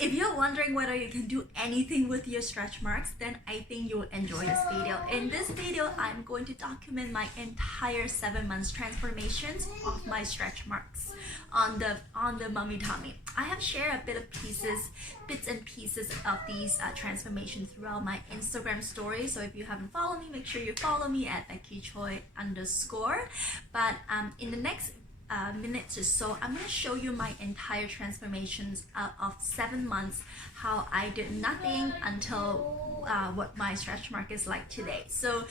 If you're wondering whether you can do anything with your stretch marks, then I think you'll enjoy this video. In this video, I'm going to document my entire 7 months transformations of my stretch marks on the mummy tummy. I have shared a bits and pieces of these transformations throughout my Instagram story. So if you haven't followed me, make sure you follow me at BeckyChoi_. But in the next minutes or so, I'm going to show you my entire transformations of 7 months, how I did nothing until what my stretch mark is like today. So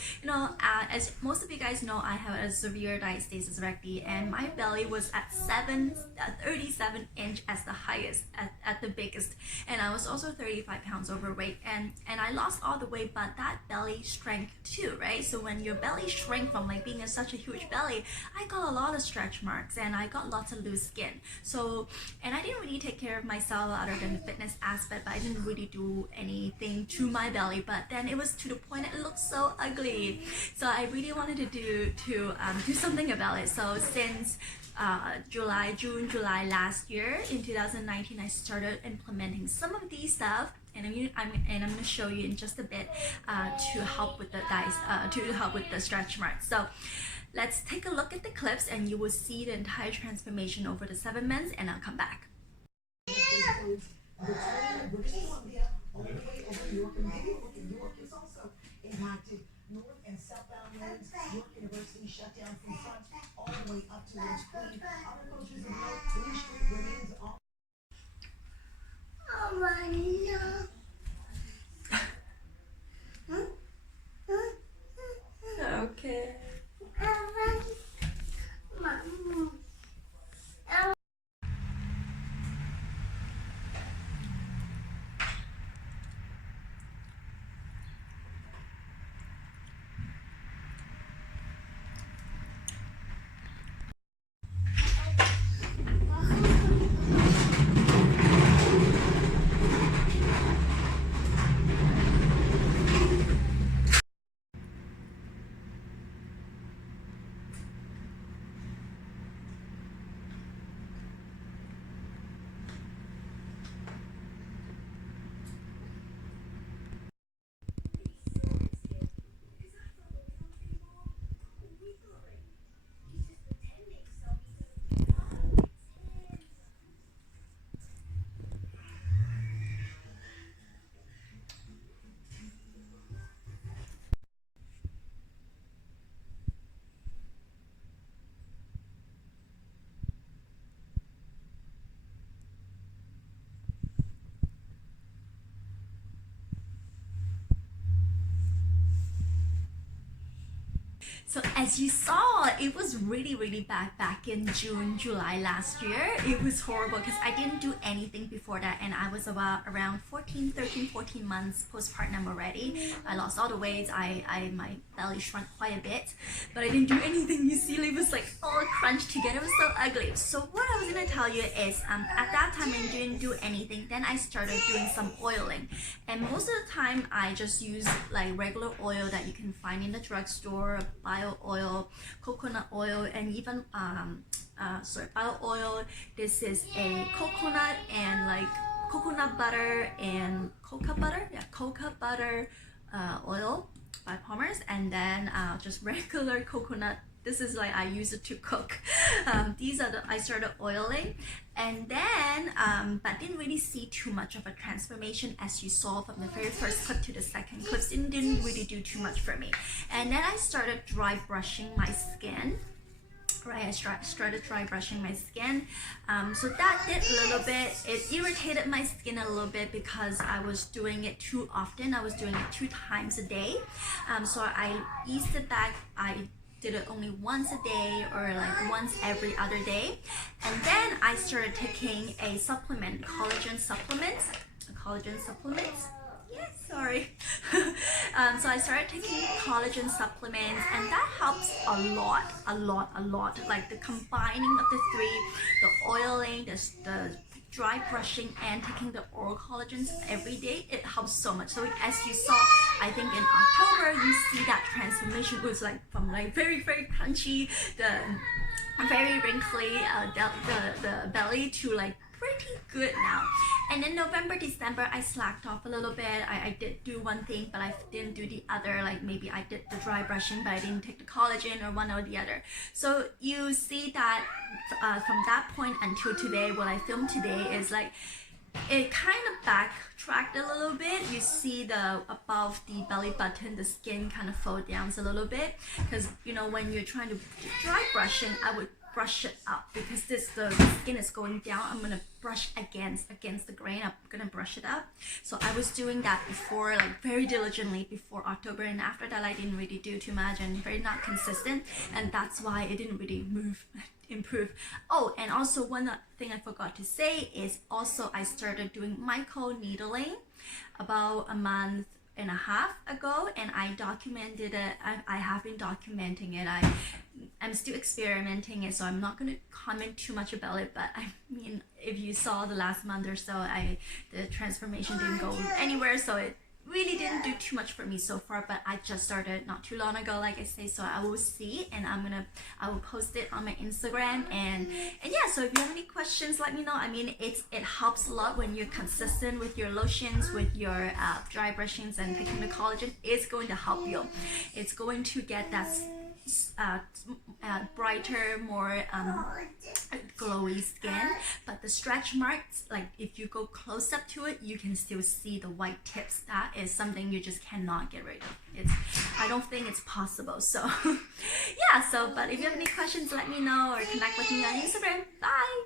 as most of you guys know, I have a severe diastasis recti, and my belly was at 37 inch as the highest, at the biggest, and I was also 35 pounds overweight, and I lost all the weight, but that belly shrank too, right? So when your belly shrank from like being such a huge belly, I got a lot of stretch marks and I got lots of loose skin. So, and I didn't really take care of myself other than the fitness aspect, but I didn't really do anything to my belly. But then it was to the point that it looked so ugly. So I really wanted to do something about it. So since June, July last year in 2019, I started implementing some of these stuff, and I'm going to show you in just a bit to help with the stretch marks. So let's take a look at the clips, and you will see the entire transformation over the 7 months, and I'll come back. North and southbound lanes, York University shut down from front all the way up towards Queen. Agriculture's in York, Queen Street remains off. Oh my No. Okay. So as you saw, it was really bad back in June, July last year. It was horrible because I didn't do anything before that, and I was around 13, 14 months postpartum already. I lost all the weight. My belly shrunk quite a bit, but I didn't do anything. You see, it was like all crunched together. It was so ugly. So what I was gonna tell you is, at that time I didn't do anything. Then I started doing some oiling, and most of the time I just use like regular oil that you can find in the drugstore, bio oil, coconut oil, and even bio oil. This is a coconut and like coconut butter and cocoa butter oil by Palmer's, and then just regular coconut. This is like I use it to cook. These are I started oiling, and then but didn't really see too much of a transformation, as you saw from the very first clip to the second clip. It didn't really do too much for me. And then I started dry brushing my skin. Right, I started dry brushing my skin. So that did a little bit. It irritated my skin a little bit because I was doing it too often. I was doing it 2 times a day. So I eased it back. I did it only once a day or like once every other day. And then I started taking a supplement, collagen supplements. Yes, sorry. So I started taking collagen supplements, and that helps a lot. Like the combining of the 3, the oiling, the dry brushing, and taking the oral collagens every day, it helps so much. So as you saw, I think in October, you see that transformation was like from like very crunchy, the very wrinkly, the belly to like pretty good now. And in November, December, I slacked off a little bit. I did do one thing, but I didn't do the other. Like maybe I did the dry brushing, but I didn't take the collagen, or one or the other. So you see that from that point until today, what I filmed today is like, it kind of backtracked a little bit. You see the above the belly button, the skin kind of fold down a little bit, because you know when you're trying to dry brushing, I would brush it up because the skin is going down. I'm gonna brush against the grain. I'm gonna brush it up. So I was doing that before, like very diligently before October, and after that I didn't really do too much and very not consistent, and that's why it didn't really improve. Oh, and also one thing I forgot to say is also I started doing micro needling about a month and a half ago, and I documented it. I have been documenting it. I'm still experimenting it, so I'm not going to comment too much about it, but I mean, if you saw the last month or so, the transformation didn't go anywhere, so it really didn't do too much for me so far. But I just started not too long ago, like I say, so I will see, and I will post it on my Instagram, and yeah. So if you have any questions, let me know. I mean, it helps a lot when you're consistent with your lotions, with your dry brushings, and taking the collagen. It's going to help you. It's going to get that brighter, more glowy skin. But the stretch marks, like if you go close up to it, you can still see the white tips. That is something you just cannot get rid of. I don't think it's possible. So yeah, but if you have any questions, let me know, or connect with me on Instagram. Bye.